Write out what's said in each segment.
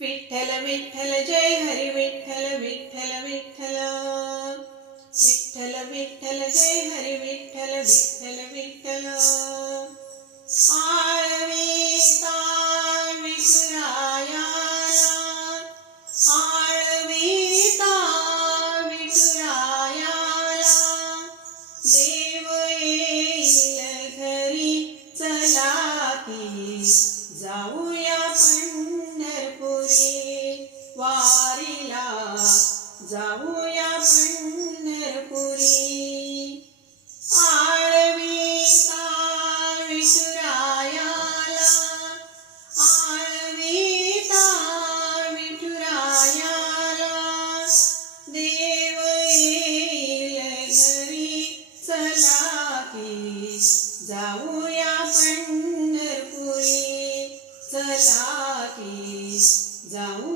विठ्ठल विठ्ठल जय हरी विठ्ठल विठ्ठल विठ्ठल. विठ्ठल विठ्ठल जय हरी विठ्ठल विठ्ठल विठ्ठल. विठुरायाला देव घरी चला की जाऊ की जाऊया पंढरपुरी. चला की जाऊ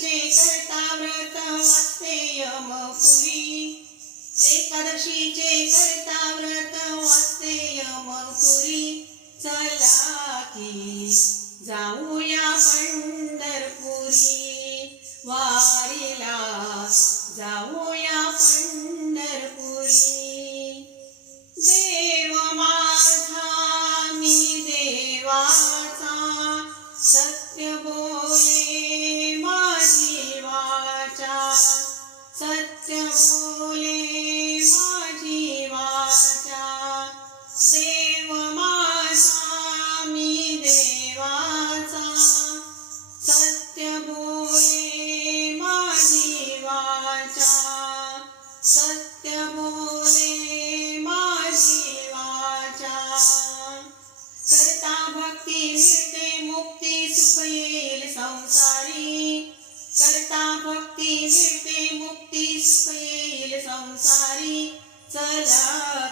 जय करता व्रत वात्सेयम पुरी एकादशीचे करता व्रत वात्सेयम पुरी चला की जाऊ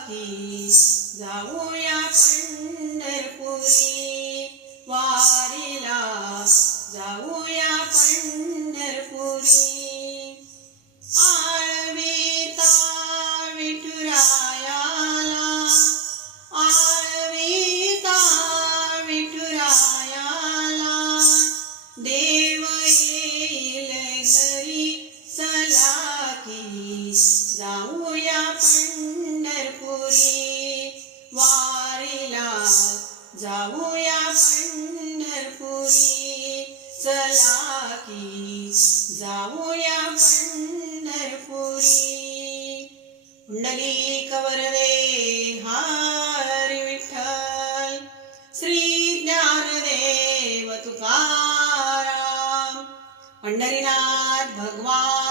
રાખીશ ગાઓ जाऊया पंढरपुरी. चला की जाऊया पंढरपुरी. पुंडली कवर दे हार विठ्ठल. श्री ज्ञानदेव तुकाराम. पंढरीनाथ भगवान